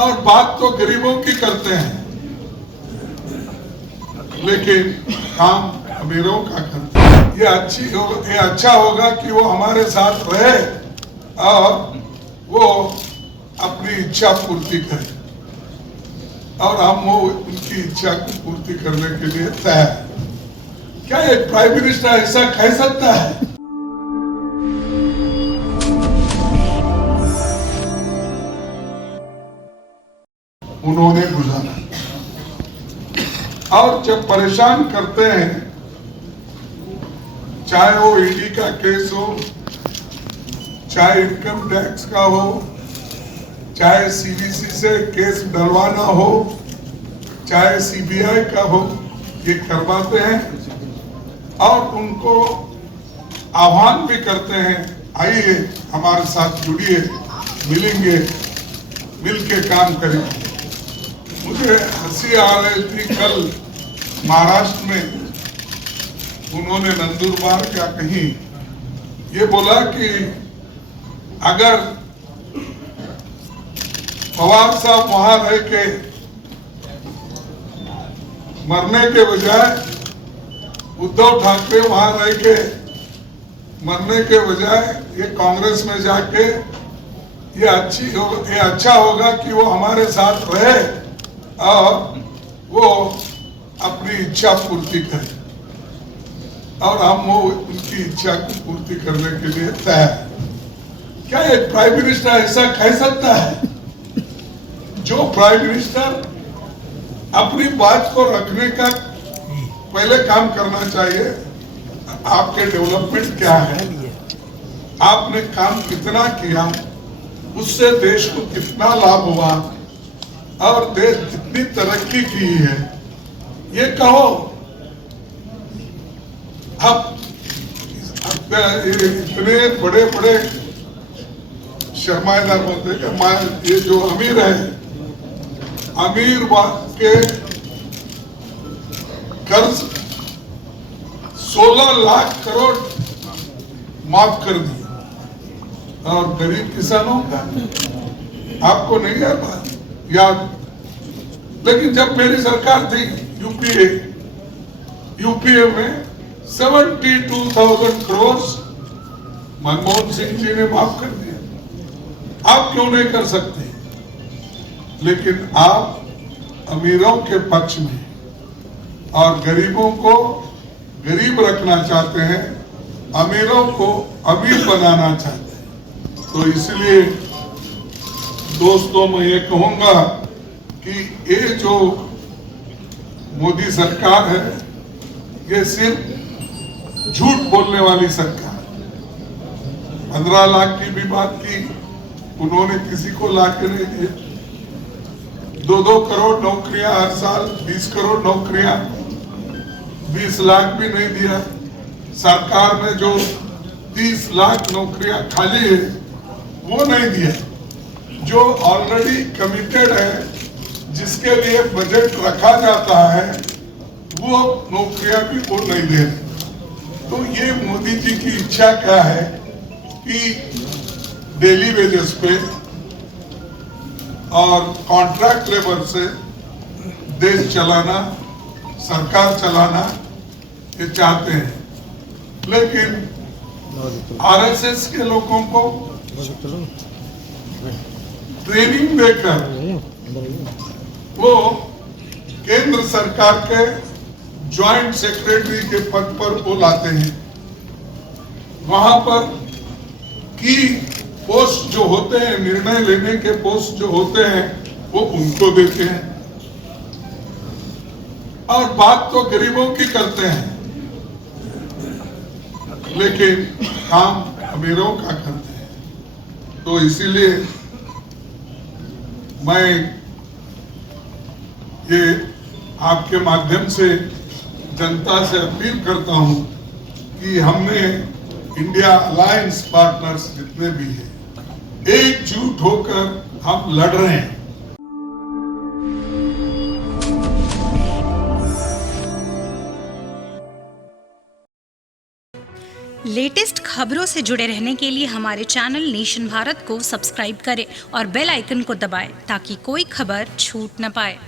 और बात तो गरीबों की करते हैं, लेकिन काम अमीरों का करते हैं। ये अच्छा होगा कि वो हमारे साथ रहे और वो अपनी इच्छा पूर्ति करे और हम वो उनकी इच्छा को पूर्ति करने के लिए तैयार हैं। क्या एक प्राइम मिनिस्टर ऐसा कह सकता है? उन्होंने गुजारा। और जब परेशान करते हैं, चाहे वो ईडी का केस हो, चाहे इनकम टैक्स का हो, चाहे सीवीसी से केस डलवाना हो, चाहे सीबीआई का हो, ये करवाते हैं और उनको आह्वान भी करते हैं, आइए हमारे साथ जुड़िए, मिलेंगे, मिलके काम करेंगे। मुझे हंसी आ रही थी, कल महाराष्ट्र में उन्होंने नंदुरबार क्या कहीं ये बोला कि अगर पवार साहब वहां रह के मरने के बजाय, उद्धव ठाकरे वहां रह के मरने के बजाय ये कांग्रेस में जाके ये अच्छा होगा कि वो हमारे साथ रहे और वो अपनी इच्छा पूर्ति करे और हम वो उनकी इच्छा को पूर्ति करने के लिए तैयार हैं। क्या एक प्राइम मिनिस्टर ऐसा कह सकता है? जो प्राइम मिनिस्टर अपनी बात को रखने का पहले काम करना चाहिए, आपके डेवलपमेंट क्या है, आपने काम कितना किया, उससे देश को कितना लाभ हुआ और देश कितनी तरक्की की है, ये कहो। अब इतने बड़े बड़े शर्माएदार बोलते कि ये जो अमीर है, अमीर के कर्ज 16 लाख करोड़ माफ कर दिए और गरीब किसानों का आपको नहीं याद। लेकिन जब मेरी सरकार थी यूपीए में 72,000 करोड़ मनमोहन सिंह जी ने माफ कर दिया। आप क्यों नहीं कर सकते? लेकिन आप अमीरों के पक्ष में और गरीबों को गरीब रखना चाहते हैं, अमीरों को अमीर बनाना चाहते हैं। तो इसलिए दोस्तों, मैं ये कहूंगा कि ये जो मोदी सरकार है, ये सिर्फ झूठ बोलने वाली सरकार। 15 लाख की भी बात की, उन्होंने किसी को लाके नहीं दिया। 2-2 करोड़ नौकरियां हर साल, 20 करोड़ नौकरियां, 20 लाख भी नहीं दिया। सरकार ने जो 30 लाख नौकरियां खाली है वो नहीं दिया। जो ऑलरेडी कमिटेड है, जिसके लिए बजट रखा जाता है, वो नौकरियां भी वो नहीं दे रहे। तो ये मोदी जी की इच्छा क्या है कि डेली वेजेस पे और कॉन्ट्रैक्ट लेबर से देश चलाना, सरकार चलाना ये चाहते हैं। लेकिन आरएसएस के लोगों को ट्रेनिंग देकर वो केंद्र सरकार के ज्वाइंट सेक्रेटरी के पद पर वो लाते हैं। वहां पर की पोस्ट जो होते हैं, निर्णय लेने के पोस्ट जो होते हैं, वो उनको देते हैं और बात तो गरीबों की करते हैं, लेकिन काम अमीरों का करते हैं। तो इसीलिए मैं ये आपके माध्यम से जनता से अपील करता हूं कि हमने इंडिया अलायंस पार्टनर्स जितने भी हैं, एकजुट होकर हम लड़ रहे हैं। लेटेस्ट खबरों से जुड़े रहने के लिए हमारे चैनल नेशन भारत को सब्सक्राइब करें और बेल आइकन को दबाएं ताकि कोई खबर छूट न पाए।